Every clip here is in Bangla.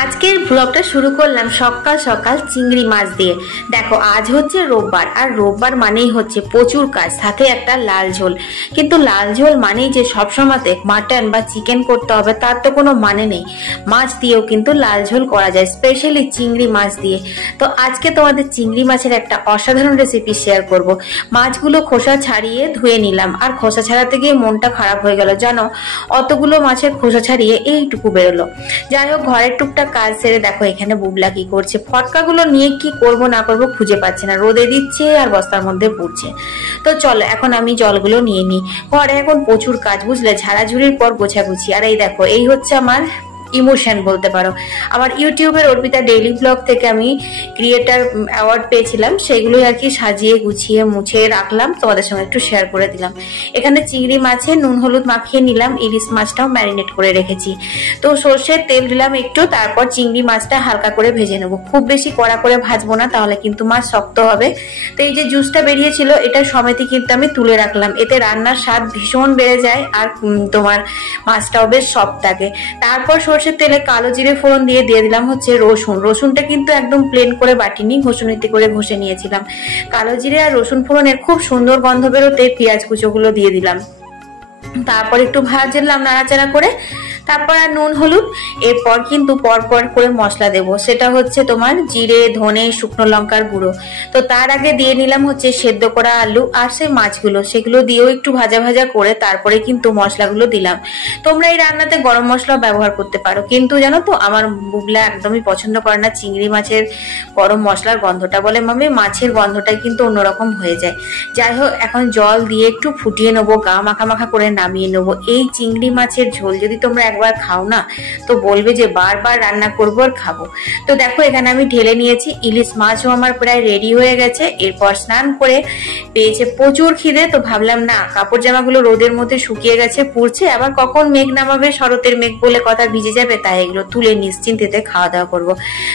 আজকের ব্লগটা শুরু করলাম সকাল সকাল চিংড়ি মাছ দিয়ে। দেখো আজ হচ্ছে রোববার, আর রোববার মানেই হচ্ছে প্রচুর কাজ, সাথে একটা লাল ঝোল। কিন্তু লাল ঝোল মানেই যে সবসময়তে মাটন বা চিকেন করতে হবে তার তো কোনো মানে নেই। মাছ দিয়েও কিন্তু লাল ঝোল করা যায়, স্পেশালি চিংড়ি মাছ দিয়ে। তো আজকে তোমাদের চিংড়ি মাছের একটা অসাধারণ রেসিপি শেয়ার করব। মাছগুলো খোসা ছাড়িয়ে ধুয়ে নিলাম, আর খোসা ছাড়াতে গিয়ে মনটা খারাপ হয়ে গেল জানো, অতগুলো মাছের খোসা ছাড়িয়ে এইটুকু বেরোলো। যাই হোক, ঘরের টুকটাক কাজ সেরে দেখো এখানে বুবলা কি করছে। ফটকাগুলো নিয়ে কি করব না করব খুঁজে পাচ্ছে না, রোদে দিচ্ছে আর বস্তার মধ্যে পড়ছে। তো চলো এখন আমি জলগুলো নিয়ে নিই। ঘরে এখন প্রচুর কাজ বুঝলে, ঝাড়াঝুড়ির পর গোছাগুছি। আর এই দেখো এই হচ্ছে আমার ইমোশন বলতে পারো। আমার ইউটিউবের অর্পিতা ডেইলি ব্লগ থেকে আমি ক্রিয়েটার অ্যাওয়ার্ড পেয়েছিলাম, সেগুলোই আর কি সাজিয়ে গুছিয়ে মুছে রাখলাম, তোমাদের সঙ্গে একটু শেয়ার করে দিলাম। এখানে চিংড়ি মাছে নুন হলুদ মাখিয়ে নিলাম, ইলিশ মাছটাও ম্যারিনেট করে রেখেছি। তো সর্ষের তেল দিলাম একটু, তারপর চিংড়ি মাছটা হালকা করে ভেজে নেবো। খুব বেশি কড়া করে ভাজবো না, তাহলে কিন্তু মাছ শক্ত হবে। তো এই যে জুসটা বেরিয়েছিল এটা সমেতই কিন্তু আমি তুলে রাখলাম, এতে রান্নার স্বাদ ভীষণ বেড়ে যায়, আর তোমার মাছটাও বেশ সফট থাকে। তারপর সর্ষের তেলে কালো জিরে ফোড়ন দিয়ে দিলাম হচ্ছে রসুন। রসুনটা কিন্তু একদম প্লেন করে বাটিনি, ঘষুনিতে করে ঘষে নিয়েছিলাম। কালো জিরে আর রসুন ফোড়নের খুব সুন্দর গন্ধ বেরোতে পেঁয়াজ কুচোগুলো দিয়ে দিলাম। তারপর একটু ভাজলাম নাড়াচাড়া করে, তারপর আর নুন হলুদ। এরপর কিন্তু পরপর করে মশলা দেব, সেটা হচ্ছে তোমার জিরে ধনে শুকনো লঙ্কার গুঁড়ো। তো তার আগে দিয়ে নিলাম হচ্ছে সেদ্ধ করা আলু আর সেই মাছগুলো, সেগুলো দিয়েও একটু ভাজা ভাজা করে তারপরে কিন্তু মশলাগুলো দিলাম। তোমরা এই রান্নাতে গরম মশলা ব্যবহার করতে পারো, কিন্তু জানো তো আমার বুবলা একদমই পছন্দ করে না চিংড়ি মাছের গরম মশলার গন্ধটা, বলে মামি মাছের গন্ধটা কিন্তু অন্যরকম হয়ে যায়। যাই হোক, এখন জল দিয়ে একটু ফুটিয়ে নেবো, গা মাখা মাখা করে নামিয়ে নেবো। এই চিংড়ি মাছের ঝোল যদি তোমরা একবার খাও না তো বলবে যে বারবার রান্না করবো আর খাবো। তো দেখো এখানে আমি ঢেলে নিয়েছি, ইলিশ মাছও আমার প্রায় রেডি হয়ে গেছে। এরপর স্নান করে পেয়েছে প্রচুর খিদে, তো ভাবলাম না কাপড় জামাগুলো রোদের মধ্যে শুকিয়ে গেছে পুড়ছে, আবার কখন মেঘ নামাবে, শরতের মেঘ বলে কথা, ভিজে যাবে, তাই এগুলো তুলে নিশ্চিন্তে খাওয়া দাওয়া করবো।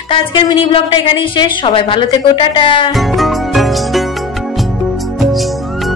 তো আজকের মিনি ব্লগটা এখানেই শেষ। সবাই ভালো থেকো, টাটা।